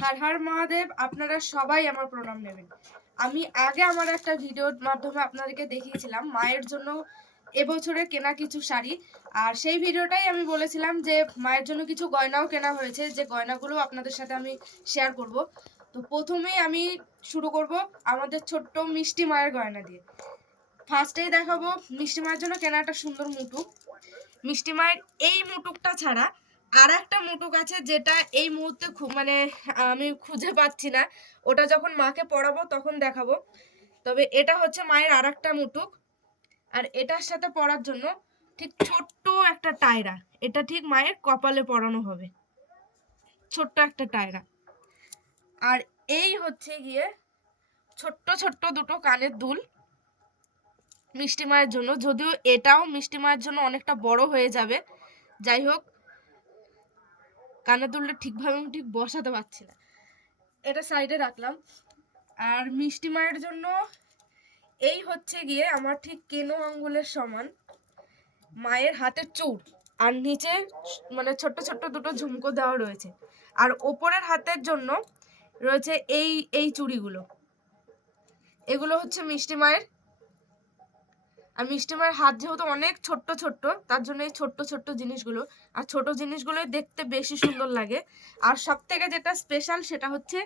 হর হর মহাদেব। আপনারা সবাই আমার প্রণাম নেবেন। আমি আগে আমার একটা ভিডিওর মাধ্যমে আপনাদেরকে দেখিয়েছিলাম মায়ের জন্য এবছরে কেনা কিছু শাড়ি, আর সেই ভিডিওটাই আমি বলেছিলাম যে মায়ের জন্য কিছু গয়নাও কেনা হয়েছে, যে গয়নাগুলো আপনাদের সাথে আমি শেয়ার করব। তো প্রথমেই আমি শুরু করব আমাদের ছোট্ট মিষ্টি মায়ের গয়না দিয়ে। ফার্স্টেই দেখাবো মিষ্টি মায়ের জন্য কেনা একটা সুন্দর মুটুক। মিষ্টি মায়ের এই মুটুকটা ছাড়া আর একটা মুটুক আছে, যেটা এই মুহূর্তে আমি খুঁজে পাচ্ছি না। ওটা যখন মাকে পরাবো তখন দেখাবো। তবে এটা হচ্ছে মায়ের আর একটা মুটুক, আর এটার সাথে পরার জন্য ঠিক ছোট্ট একটা টায়রা, এটা ঠিক মায়ের কপালে পরানো হবে, ছোট্ট একটা টায়রা। আর এই হচ্ছে গিয়ে ছোট্ট ছোট্ট দুটো কানের দুল মিষ্টি মায়ের জন্য, যদিও এটাও মিষ্টি মায়ের জন্য অনেকটা বড় হয়ে যাবে। যাই হোক, কানের দুলটা ঠিকভাবে আমি ঠিক বসাতে পারছি না, এটা সাইডে রাখলাম। আর মিষ্টি মায়ের জন্য এই হচ্ছে গিয়ে আমার ঠিক কেনো আঙ্গুলের সমান মায়ের হাতের চূড়, আর নিচে মানে ছোট্ট ছোট্ট দুটো ঝুমকো দেওয়া রয়েছে। আর ওপরের হাতের জন্য রয়েছে এই এই চুড়িগুলো, এগুলো হচ্ছে মিষ্টি মায়ের। আর মিষ্টি মায়ের হাত যেহেতু অনেক ছোট্ট ছোট্ট, তার জন্য এই ছোট্ট ছোট্ট জিনিসগুলো, আর ছোট জিনিসগুলোই দেখতে বেশি সুন্দর লাগে। আর সব থেকে যেটা স্পেশাল সেটা হচ্ছে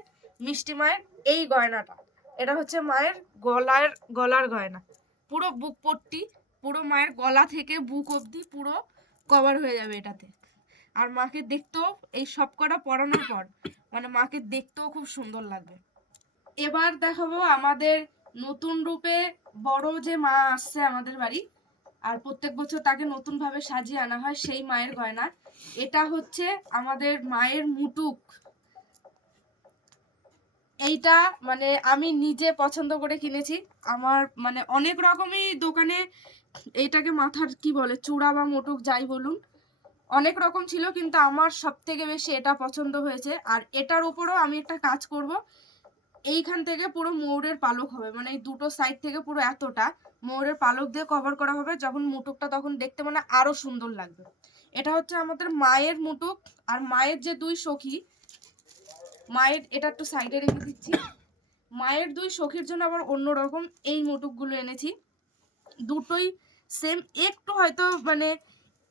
মিষ্টি মায়ের এই গয়নাটা। এটা হচ্ছে মায়ের গলার গয়না, পুরো বুক পট্টি, পুরো মায়ের গলা থেকে বুক অবধি পুরো কভার হয়ে যাবে এটাতে। আর মাকে দেখতেও এই সব কটা পরানোর পর মানে মাকে দেখতেও খুব সুন্দর লাগবে। এবার দেখাবো আমাদের নতুন রূপে বড় যে মা আসছে আমাদের বাড়ি, আর প্রত্যেক বছর তাকে নতুন ভাবে সাজিয়ে আনা হয়, সেই মায়ের গয়না। এটা হচ্ছে আমাদের মায়ের মুটুক। এইটা মানে আমি নিজে পছন্দ করে কিনেছি। আমার মানে অনেক রকমই দোকানে এইটাকে মাথার কি বলে চূড়া বা মুটুক যাই বলুন, অনেক রকম ছিল, কিন্তু আমার সব থেকে বেশি এটা পছন্দ হয়েছে। আর এটার উপরেও আমি একটা কাজ করব, এইখান থেকে পুরো ময়ূরের পালক হবে, মানে এই দুটো সাইড থেকে পুরো এতটা ময়ূরের পালক দিয়ে কভার করা হবে, যখন মুটুকটা তখন দেখতে মানে আরো সুন্দর লাগবে। এটা হচ্ছে আমাদের মায়ের মুটুক। আর মায়ের যে দুই সখী, মায়ের এটা একটু সাইডে রেখে দিচ্ছি, মায়ের দুই সখীর জন্য আবার অন্যরকম এই মুটুকগুলো এনেছি। দুটোই সেম, একটু হয়তো মানে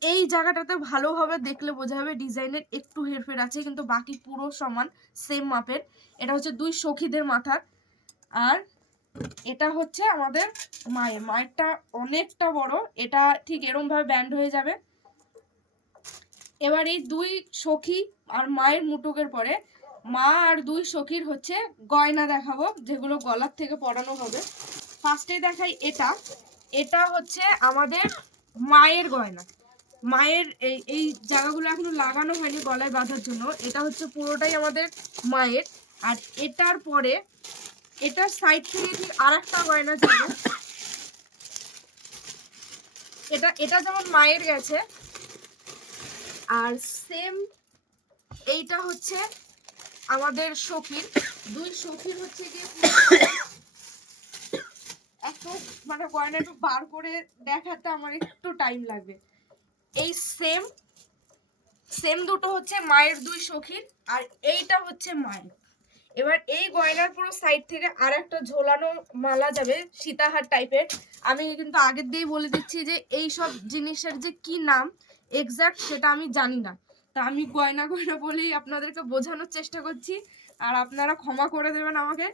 এই জায়গাটাতে ভালোভাবে দেখলে বোঝা যাবে ডিজাইনের একটু হেরফের আছে, কিন্তু বাকি পুরো সমান সেম মাপের। এটা হচ্ছে দুই সখীদের মাথার। আর এটা হচ্ছে আমাদের মায়েরটা অনেকটা বড়, এটা ঠিক এরম ভাবে ব্যান্ড হয়ে যাবে। এবার এই দুই সখী আর মায়ের মুটুকের পরে মা আর দুই সখীর হচ্ছে গয়না দেখাবো, যেগুলো গলার থেকে পরানো হবে। ফার্স্টে দেখাই এটা। এটা হচ্ছে আমাদের মায়ের গয়না। মায়ের এই এই জায়গাগুলো এখনো লাগানো হয়নি গলায় বাঁধার জন্য। এটা হচ্ছে পুরোটাই আমাদের মায়ের। আর এটার পরে এটার সাইড থেকে ঠিক আর একটা গয়না যাবে। এটা যেমন মায়ের গেছে, আর সেম এইটা হচ্ছে আমাদের সখীর। দুই সখীর হচ্ছে গিয়ে এত মানে গয়না একটু বার করে দেখাতে আমার একটু টাইম লাগবে। এই সেম সেম দুটো হচ্ছে মায়ের দুই সখীর, আর এইটা হচ্ছে মায়ের। এবার এই গয়নার পুরো সাইড থেকে আর একটা ঝোলানো মালা যাবে সীতাহার টাইপের। আমি কিন্তু আগের দিয়েই বলে দিচ্ছি যে এই সব জিনিসের যে কি নাম এক্সাক্ট সেটা আমি জানি না, তা আমি গয়না গয়না বলেই আপনাদেরকে বোঝানোর চেষ্টা করছি। আর আপনারা ক্ষমা করে দেবেন আমাকে,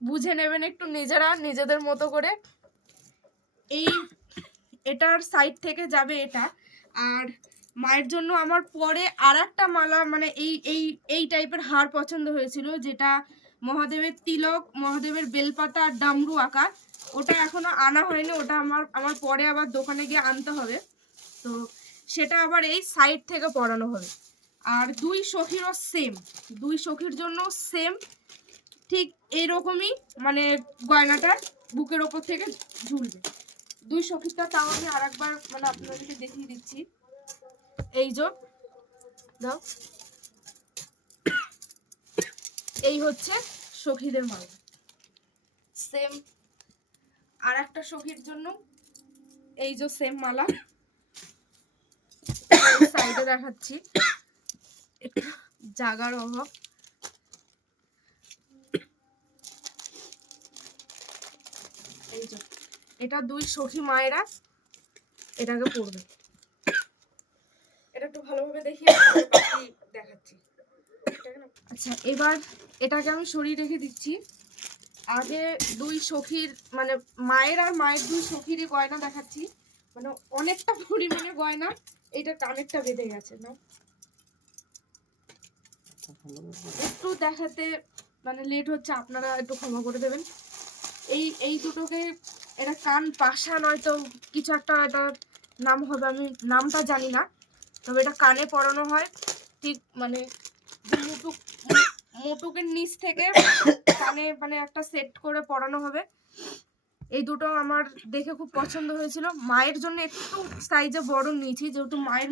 বুঝে নেবেন একটু নিজেরা নিজেদের মতো করে। এই এটার সাইড থেকে যাবে এটা। আর মায়ের জন্য আমার পরে আর একটা মালা মানে এই এই এই টাইপের হার পছন্দ হয়েছিল, যেটা মহাদেবের তিলক, মহাদেবের বেলপাতা আর ডামরু আঁকা। ওটা এখনো আনা হয়নি, ওটা আমার পরে আবার দোকানে গিয়ে আনতে হবে। তো সেটা আবার এই সাইড থেকে পরানো হবে। আর দুই সখীরও সেম, দুই সখীর জন্য সেম ঠিক এরকমই মানে গয়নাটা বুকের ওপর থেকে ঝুলবে। দুই সখীরটা তাও আমি আর একবার মানে আপনাদেরকে দেখিয়ে দিচ্ছি। এই যে দাও, এই হচ্ছে সখীদের মালা। সেম আর একটা সখীর জন্য এই যে সেম মালা, সাইডে দেখাচ্ছি, একটু জায়গার অভাব। এটা দুই সখী মায়েরা এটাকে পরবে। এটা একটু ভালোভাবে দেখিয়ে বাকি দেখাচ্ছি। আচ্ছা, এবার এটাকে আমি সরিয়ে রেখে দিচ্ছি। আগে দুই সখীর মানে মায়ের আর মায়ের দুই সখীরই গয়না দেখাচ্ছি। মানে অনেকটা পরিমাণে গয়না। এটা কানেরটা বেঁধে গেছে না, একটু দেখাতে মানে লেট হচ্ছে, আপনারা একটু ক্ষমা করে দেবেন। এই দুটোকে এটা কান পাশা নয়তো কিছু একটা এটা নাম হবে, আমি নামটা জানি না, তবে এটা কানে পরানো হয়। ঠিক মানে মুটুকের নিচ থেকে কানে মানে একটা সেট করে পরানো হবে। এই দুটো আমার দেখে খুব পছন্দ হয়েছিল। মায়ের জন্য একটু সাইজে বড় নিয়েছি, যেহেতু মায়ের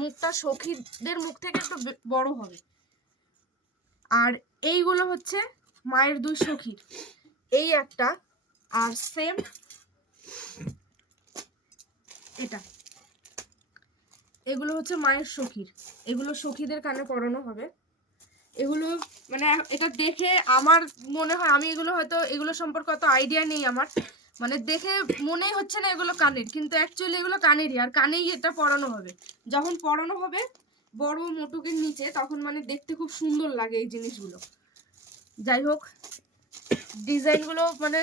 মুখটা সখীদের মুখ থেকে একটু বড় হবে। আর এইগুলো হচ্ছে মায়ের দুই সখীর, এই একটা আর সেম এটা, এগুলো হচ্ছে মায়ের সখীর, এগুলো সখীদের কানে পরানো হবে। এগুলো মানে এটা দেখে আমার মনে হয়, আমি এগুলো হয়তো এগুলো সম্পর্কে অত আইডিয়া নেই আমার, মানে দেখে মনেই হচ্ছে না এগুলো কানের, কিন্তু অ্যাকচুয়ালি এগুলো কানেরই, আর কানেই এটা পরানো হবে। যখন পরানো হবে বড় মোটুকের নিচে, তখন মানে দেখতে খুব সুন্দর লাগে এই জিনিসগুলো। যাই হোক, ডিজাইনগুলো মানে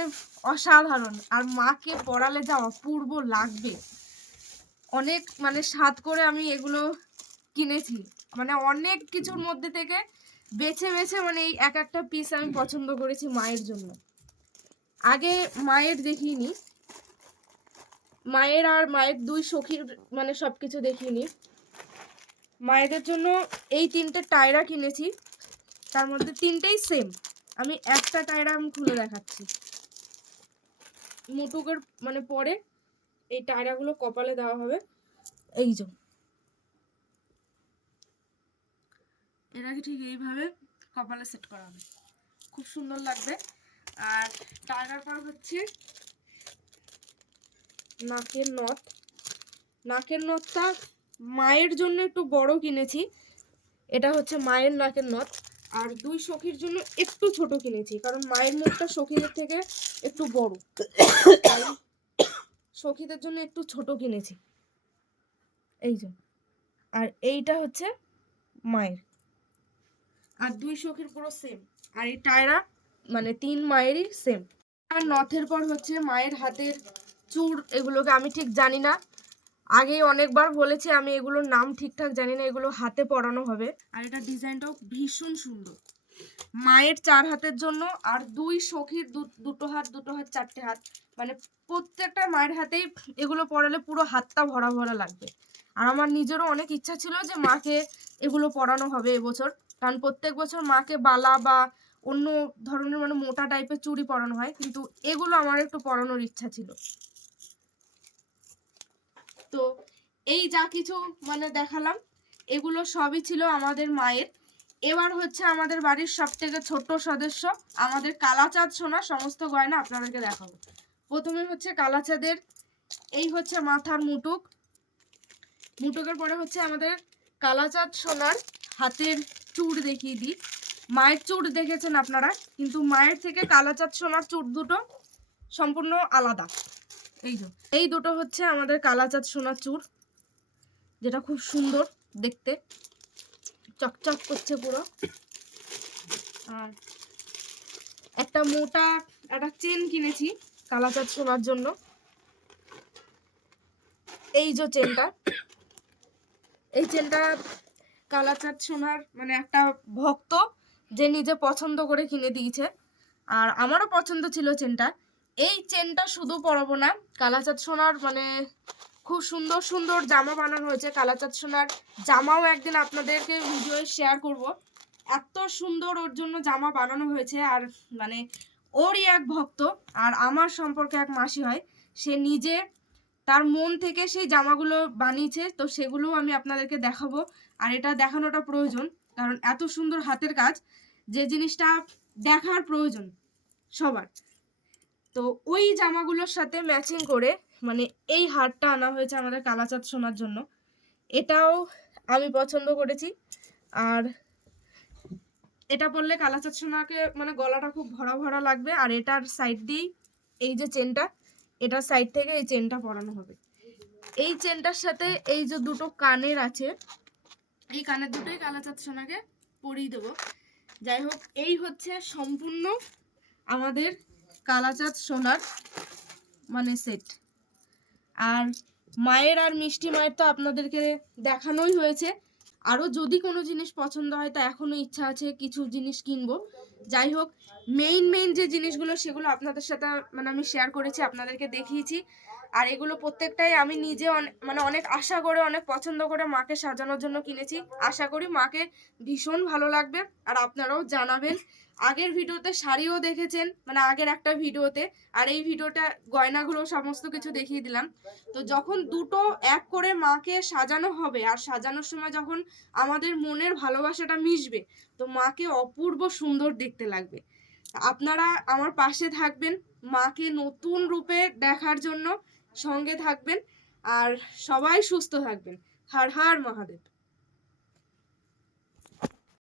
অসাধারণ, আর মাকে পরালে যা অপূর্ব লাগবে। অনেক মানে স্বাদ করে আমি এগুলো কিনেছি, মানে অনেক কিছুর মধ্যে থেকে বেছে বেছে মানে এই এক একটা পিস আমি পছন্দ করেছি মায়ের জন্য। আগে মায়ের দেখিনি, মায়ের আর মায়ের দুই সখীর মানে সবকিছু দেখিনি। মায়েদের জন্য এই তিনটে টায়রা কিনেছি, তার মধ্যে তিনটেই সেম। আমি একটা টায়রা আমি খুলে দেখাচ্ছি। মুটুকের মানে পরে এই টায়রাগুলো কপালে দেওয়া হবে, এই যে এটাকে ঠিক এইভাবে কপালে সেট করা হবে, খুব সুন্দর লাগবে। আর টায়রার পর হচ্ছে নাকের নথ। নাকের নথটা মায়ের জন্য একটু বড় কিনেছি, এটা হচ্ছে মায়ের নাকের নথ। আর দুই সখীর জন্য একটু ছোট কিনেছি, কারণ মায়ের মুখটা সখীদের থেকে একটু বড়, তাই সখীদের জন্য একটু ছোট কিনেছি, এই যে। আর এইটা হচ্ছে মায়ের, আর দুই সখীর পুরো সেম। আর এই টায়রা মানে তিন মায়েরই সেম। আর নথের পর হচ্ছে মায়ের হাতের চূড়, এগুলোকে আমি ঠিক জানি না, আগে অনেকবার বলেছি আমি এগুলোর নাম ঠিকঠাক জানি না, এগুলো হাতে পরানো হবে। আর এটা ডিজাইনটাও ভীষণ সুন্দর, মায়ের চার হাতের জন্য, আর দুই সখীর দুটো হাত চারটে হাত, মানে প্রত্যেকটা মায়ের হাতেই এগুলো পরালে পুরো হাতটা ভরা ভরা লাগবে। আর আমার নিজেরও অনেক ইচ্ছা ছিল যে মাকে এগুলো পরানো হবে এবছর, কারণ প্রত্যেক বছর মাকে বালা বা অন্য ধরনের মানে মোটা টাইপের চুড়ি পরানো হয়, কিন্তু এগুলো আমার একটু পরানোর ইচ্ছা ছিল। তো এই যা কিছু মানে দেখালাম, এগুলো সবই ছিল আমাদের মায়ের। এবার হচ্ছে আমাদের বাড়ির সব থেকে ছোট্ট সদস্য আমাদের কালাচাঁদ সোনা সমস্ত গয়না আপনাদেরকে দেখাবো। প্রথমে হচ্ছে কালাচাঁদের এই হচ্ছে মাথার মুটুক, মুটুকের পরে হচ্ছে আমাদের কালাচাঁদ সোনার হাতের চূড় দেখিয়ে দিই। মায়ের চূড় দেখেছেন আপনারা, কিন্তু মায়ের থেকে কালাচাঁদ সোনার চূড় দুটো সম্পূর্ণ আলাদা। এই দুটো হচ্ছে আমাদের কালাচাঁদ সোনার চূড়, যেটা খুব সুন্দর দেখতে, চকচক করছে পুরো। আর একটা মোটা একটা চেন কিনেছি কালাচাঁদ সোনার জন্য, এই যে চেনটা, এই চেনটা কালাচাঁদ সোনার মানে একটা ভক্ত যে নিজে পছন্দ করে কিনে দিয়েছে, আর আমারও পছন্দ ছিল চেনটা। এই চেনটা শুধু পরাবো না, কালাচাঁদ সোনার মানে খুব সুন্দর সুন্দর জামা বানানো হয়েছে। কালাচাঁদ সোনার জামাও একদিন আপনাদেরকে ভিডিও শেয়ার করব, এত সুন্দর ওর জন্য জামা বানানো হয়েছে। আর মানে ওরই এক ভক্ত, আর আমার সম্পর্কে এক মাসি হয়, সে নিজে তার মন থেকে সেই জামাগুলো বানিয়েছে, তো সেগুলো আমি আপনাদেরকে দেখাবো। আর এটা দেখানোটা প্রয়োজন, কারণ এত সুন্দর হাতের কাজ, যে জিনিসটা দেখার প্রয়োজন সবার। তো ওই জামাগুলোর সাথে ম্যাচিং করে মানে এই হারটা আনা হয়েছে আমাদের কালাচাঁদ সোনার জন্য, এটাও আমি পছন্দ করেছি। আর এটা পরলে কালাচাঁদ সোনাকে মানে গলাটা খুব ভরা ভরা লাগবে। আর এটার সাইড দিয়েই এই যে চেনটা, এটার সাইড থেকে এই চেনটা পরানো হবে। এই চেনটার সাথে এই যে দুটো কানের আছে, এই কানের দুটোই কালাচাঁদ সোনাকে পরিয়ে দেবো। যাই হোক, এই হচ্ছে সম্পূর্ণ আমাদের কালাচাঁদ সোনার মানে সেট। আর মায়ের আর মিষ্টি মায়ের তো আপনাদেরকে দেখানোই হয়েছে। আরও যদি কোনো জিনিস পছন্দ হয় তা এখনও ইচ্ছা আছে কিছু জিনিস কিনবো। যাই হোক, মেইন যে জিনিসগুলো সেগুলো আপনাদের সাথে মানে আমি শেয়ার করেছি, আপনাদেরকে দেখিয়েছি। আর এগুলো প্রত্যেকটাই আমি নিজে মানে অনেক আশা করে, অনেক পছন্দ করে মাকে সাজানোর জন্য কিনেছি। আশা করি মাকে ভীষণ ভালো লাগবে, আর আপনারাও জানাবেন। আগের ভিডিওতে শাড়িও দেখেছেন, মানে আগের একটা ভিডিওতে, আর এই ভিডিওটা গয়নাগুলো সমস্ত কিছু দেখিয়ে দিলাম। তো যখন দুটো এক করে মাকে সাজানো হবে, আর সাজানোর সময় যখন আমাদের মনের ভালোবাসাটা মিশবে, তো মাকে অপূর্ব সুন্দর দেখতে লাগবে। আপনারা আমার পাশে থাকবেন, মাকে নতুন রূপে দেখার জন্য সঙ্গে থাকবেন, আর সবাই সুস্থ থাকবেন। হর হর মহাদেব।